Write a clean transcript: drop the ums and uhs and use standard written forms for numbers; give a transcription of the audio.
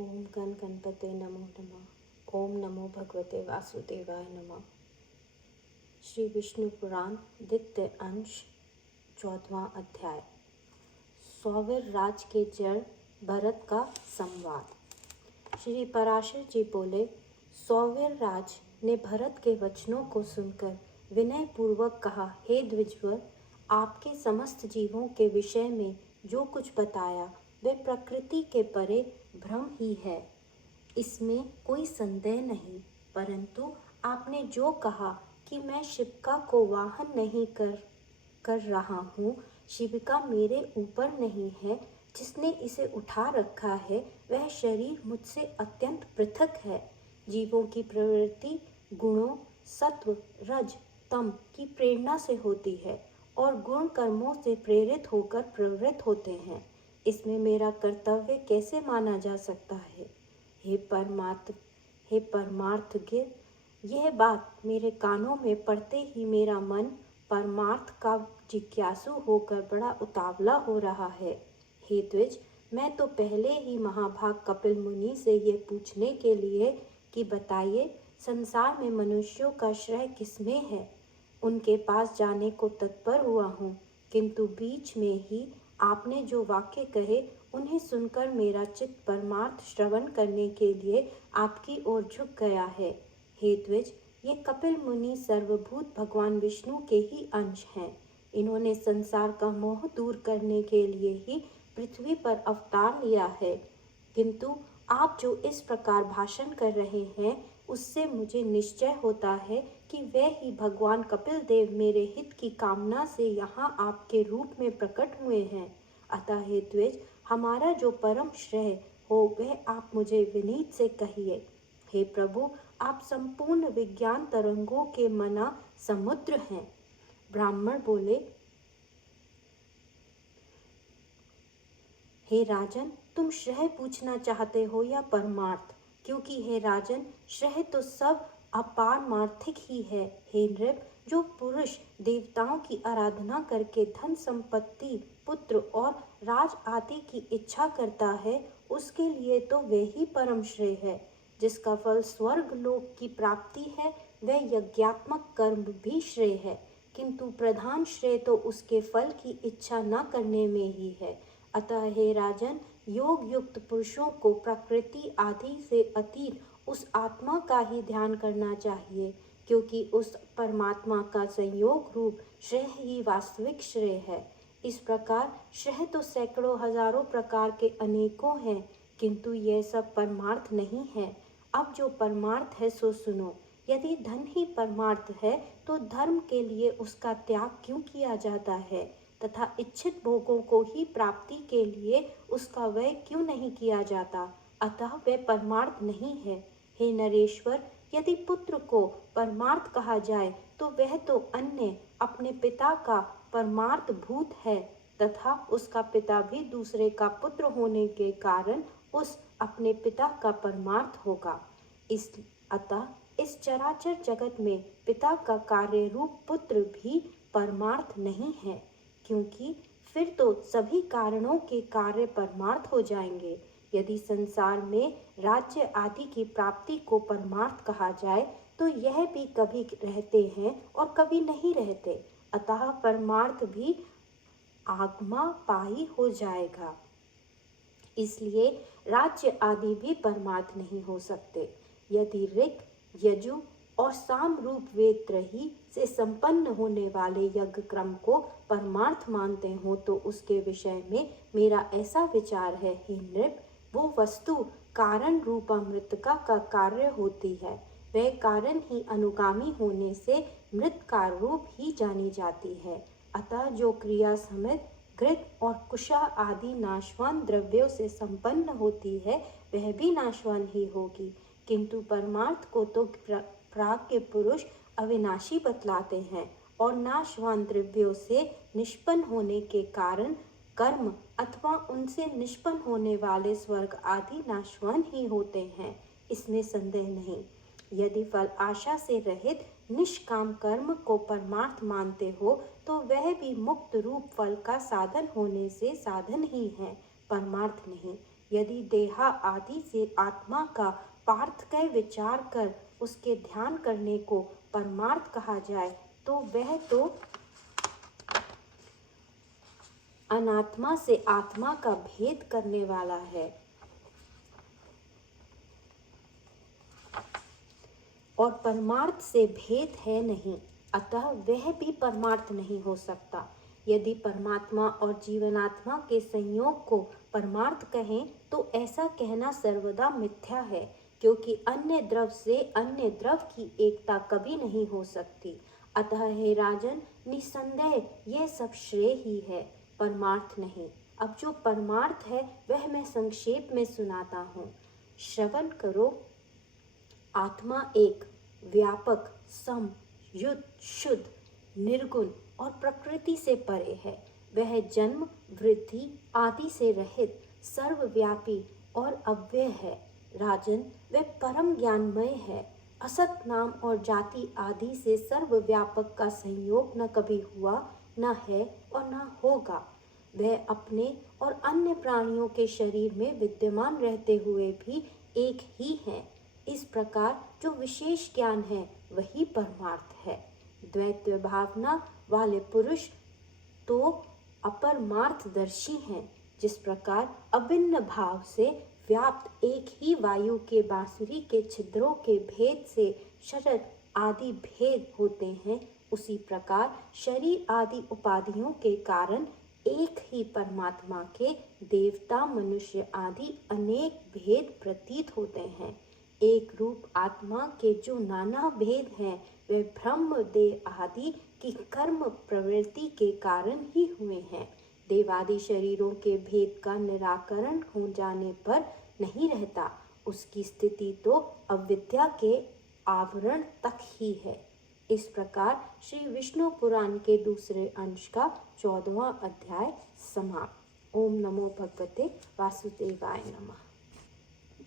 ओम गण गणपते नमो नमः। ओम नमो भगवते वासुदेवाय नमः। श्री विष्णु पुराण द्वितीय अंश 14वां अध्याय। सौवीर राज के जड़ भरत का संवाद। श्री पराशर जी बोले, सौवीर राज ने भरत के वचनों को सुनकर विनय पूर्वक कहा, हे द्विजवर, आपके समस्त जीवों के विषय में जो कुछ बताया वे प्रकृति के परे भ्रम ही है, इसमें कोई संदेह नहीं। परंतु आपने जो कहा कि मैं शिविका को वाहन नहीं कर रहा हूँ, शिविका मेरे ऊपर नहीं है, जिसने इसे उठा रखा है वह शरीर मुझसे अत्यंत पृथक है। जीवों की प्रवृत्ति गुणों सत्व रज तम की प्रेरणा से होती है और गुण कर्मों से प्रेरित होकर प्रवृत्त होते हैं। इसमें मेरा कर्तव्य कैसे माना जा सकता है? हे परमार्थज्ञ, यह बात मेरे कानों में पड़ते ही मेरा मन परमार्थ का जिज्ञासु होकर बड़ा उतावला हो रहा है। हे द्विज, मैं तो पहले ही महाभाग कपिल मुनि से ये पूछने के लिए कि बताइए संसार में मनुष्यों का श्रेय किसमें है, उनके पास जाने को तत्पर हुआ हूँ, किंतु बीच में ही आपने जो वाक्य कहे उन्हें सुनकर मेरा चित्त परमार्थ श्रवण करने के लिए आपकी ओर झुक गया है। हे द्विज, ये कपिल मुनि सर्वभूत भगवान विष्णु के ही अंश हैं। इन्होंने संसार का मोह दूर करने के लिए ही पृथ्वी पर अवतार लिया है, किंतु आप जो इस प्रकार भाषण कर रहे हैं उससे मुझे निश्चय होता है कि वे ही भगवान कपिल देव मेरे हित की कामना से यहाँ आपके रूप में प्रकट हुए हैं। अतः हे द्विज, हमारा जो परम श्रेय हो वह आप मुझे विनीत से कहिए। हे प्रभु, आप संपूर्ण विज्ञान तरंगों के मना समुद्र हैं। ब्राह्मण बोले, हे राजन, तुम श्रेय पूछना चाहते हो या परमार्थ? क्योंकि हे राजन, श्रेय तो सब अपारमार्थिक ही है। हे नृप, जो पुरुष देवताओं की आराधना करके धन संपत्ति पुत्र और राज आदि की इच्छा करता है, उसके लिए तो वे ही परम श्रेय है। जिसका फल स्वर्ग लोक की प्राप्ति है वह यज्ञात्मक कर्म भी श्रेय है, किंतु प्रधान श्रेय तो उसके फल की इच्छा न करने में ही है। अतः हे राजन, योग युक्त पुरुषों को प्रकृति आदि से अतीत उस आत्मा का ही ध्यान करना चाहिए, क्योंकि उस परमात्मा का संयोग रूप श्रेय ही वास्तविक श्रेय है। इस प्रकार श्रेय तो सैकड़ों हजारों प्रकार के अनेकों हैं, किंतु यह सब परमार्थ नहीं है। अब जो परमार्थ है सो सुनो। यदि धन ही परमार्थ है तो धर्म के लिए उसका त्याग क्यों किया जाता है, तथा इच्छित भोगों को ही प्राप्ति के लिए उसका व्यय क्यों नहीं किया जाता? अतः वह परमार्थ नहीं है। हे नरेश्वर, यदि पुत्र को परमार्थ कहा जाए तो वह तो अन्य अपने पिता का परमार्थ भूत है, तथा उसका पिता भी दूसरे का पुत्र होने के कारण उस अपने पिता का परमार्थ होगा। अतः इस चराचर जगत में पिता का कार्य रूप पुत्र भी परमार्थ नहीं है, क्योंकि फिर तो सभी कारणों के कार्य परमार्थ हो जाएंगे। यदि संसार में राज्य आदि की प्राप्ति को परमार्थ कहा जाए तो यह भी कभी रहते हैं और कभी नहीं रहते, अतः परमार्थ भी आगमापाई हो जाएगा। इसलिए राज्य आदि भी परमार्थ नहीं हो सकते। यदि ऋग यजु और साम रूप वेद त्रयी से संपन्न होने वाले यज्ञ क्रम को परमार्थ मानते हो तो उसके विषय में मेरा ऐसा विचार है, हे नृप, वो वस्तु कारण रूपा मृतिका का कार्य होती है। वह कारण ही अनुगामी होने से मृतका रूप ही जानी जाती है। अतः जो क्रिया समेत घृत और कुशा आदि नाशवान द्रव्यों से संपन्न होती है वह भी नाशवान ही होगी, किंतु परमार्थ को तो प्राज्ञ पुरुष अविनाशी बतलाते हैं और नाशवान द्रव्यों से निष्पन्न होने के कारण कर्म अथवा उनसे निष्पन्न होने वाले स्वर्ग आदि नाशवान ही होते हैं, इसमें संदेह नहीं। यदि फल आशा से रहित निष्काम कर्म को परमार्थ मानते हो तो वह भी मुक्त रूप फल का साधन होने से साधन ही है, परमार्थ नहीं। यदि देहा आदि से आत्मा का पार्थक्य विचार कर उसके ध्यान करने को परमार्थ कहा जाए तो वह तो अनात्मा से आत्मा का भेद करने वाला है और परमार्थ से भेद है नहीं, अतः वह भी परमार्थ नहीं हो सकता। यदि परमात्मा और जीवनात्मा के संयोग को परमार्थ कहें तो ऐसा कहना सर्वदा मिथ्या है, क्योंकि अन्य द्रव से अन्य द्रव की एकता कभी नहीं हो सकती। अतः हे राजन, निसंदेह यह सब श्रेय ही है, परमार्थ नहीं। अब जो परमार्थ है वह मैं संक्षेप में सुनाता हूँ, श्रवण करो। आत्मा एक, व्यापक, सम, युद्ध, शुद्ध, निर्गुण और प्रकृति से परे है। वह जन्म, वृद्धि आदि से रहित, सर्वव्यापी और अव्यय है। राजन, वह परम ज्ञानमय है। असत नाम और जाति आदि से सर्वव्यापक का संयोग न कभी हुआ, न है और न होगा। वह अपने और अन्य प्राणियों के शरीर में विद्यमान रहते हुए भी एक ही है। इस प्रकार जो विशेष ज्ञान है वही परमार्थ है। द्वैत भावना वाले पुरुष तो अपरमार्थदर्शी हैं। जिस प्रकार अभिन्न भाव से व्याप्त एक ही वायु के बांसुरी के छिद्रों के भेद से शरद आदि भेद होते हैं, उसी प्रकार शरीर आदि उपाधियों के कारण एक ही परमात्मा के देवता, मनुष्य आदि अनेक भेद प्रतीत होते हैं। एक रूप आत्मा के जो नाना भेद हैं वे ब्रह्म देह आदि की कर्म प्रवृत्ति के कारण ही हुए हैं। देवादि शरीरों के भेद का निराकरण हो जाने पर नहीं रहता, उसकी स्थिति तो अविद्या के आवरण तक ही है। इस प्रकार श्री विष्णु पुराण के दूसरे अंश का 14वां अध्याय समाप्त। ओम नमो भगवते वासुदेवाय नमः।